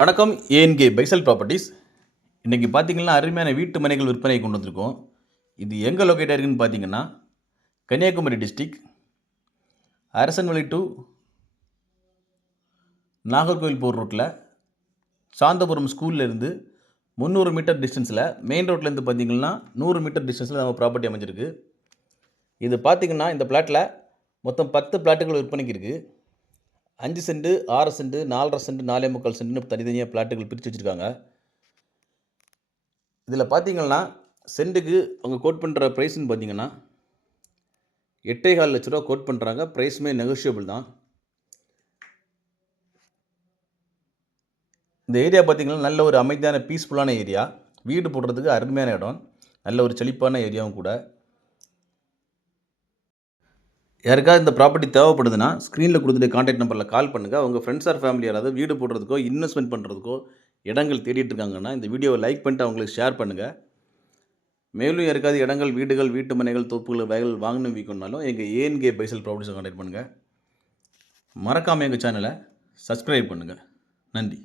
வணக்கம். ஏஎன்கே பைசல் ப்ராப்பர்ட்டிஸ். இன்றைக்கி பார்த்தீங்கன்னா அருமையான வீட்டு மனைகள் விற்பனை கொண்டு வந்திருக்கோம். இது எங்கே லொக்கேட் ஆகிருக்குன்னு பார்த்தீங்கன்னா கன்னியாகுமரி டிஸ்ட்ரிக் அரசன்வெளி டு நாகர்கோவில் போகிற ரூட்டில் சாந்தபுரம் ஸ்கூல்லேருந்து 300 மீட்டர் டிஸ்டன்ஸில் மெயின் ரோட்லேருந்து பார்த்தீங்கன்னா 100 மீட்டர் டிஸ்டன்ஸில் நம்ம ப்ராப்பர்ட்டி அமைஞ்சிருக்கு. இது பார்த்திங்கன்னா இந்த பிளாட்டில் மொத்தம் 10 பிளாட்டுகள் விற்பனைக்கு இருக்குது. 5 சென்ட், 6 சென்ட், 4.5 சென்ட், 4.25 சென்ட்னு தனித்தனியாக பிளாட்டுகள் பிரித்து வச்சுருக்காங்க. இதில் பார்த்தீங்கன்னா சென்ட்டுக்கு அவங்க கோட் பண்ணுற ப்ரைஸ்ன்னு பார்த்தீங்கன்னா 8.25 லட்ச ரூபா கோட் பண்ணுறாங்க. ப்ரைஸுமே நெகோஷியபிள் தான். இந்த ஏரியா பார்த்திங்கன்னா நல்ல ஒரு அமைதியான பீஸ்ஃபுல்லான ஏரியா. வீடு போடுறதுக்கு அருமையான இடம். நல்ல ஒரு செழிப்பான ஏரியாவும் கூட. யாருக்காவது இந்த ப்ராப்பர்ட்டி தேவைப்படுதுன்னா ஸ்க்ரீனில் கொடுத்துட்டு கான்டாக்ட் நம்பரில் கால் பண்ணுங்கள். அவங்க ஃப்ரெண்ட்ஸ் ஆர் ஃபேமிலி யாராவது வீடு போடுறதுக்கோ இன்வெஸ்ட்மெண்ட் பண்ணுறதுக்கோ இடங்கள் தேடிட்டு இருக்காங்கன்னா இந்த வீடியோவை லைக் பண்ணிட்டு அவங்களுக்கு ஷேர் பண்ணுங்கள். மேலும் யாருக்காவது இடங்கள், வீடுகள், வீட்டு மனைகள், தோப்புகள், வயல்கள் வாங்கணும் விற்கணும்னாலும் எங்கள் ஏஎன்கே பைசல் ப்ராப்பர்ட்டிஸை கான்டாக்ட் பண்ணுங்கள். மறக்காமல் எங்கள் சேனலை சப்ஸ்கிரைப் பண்ணுங்கள். நன்றி.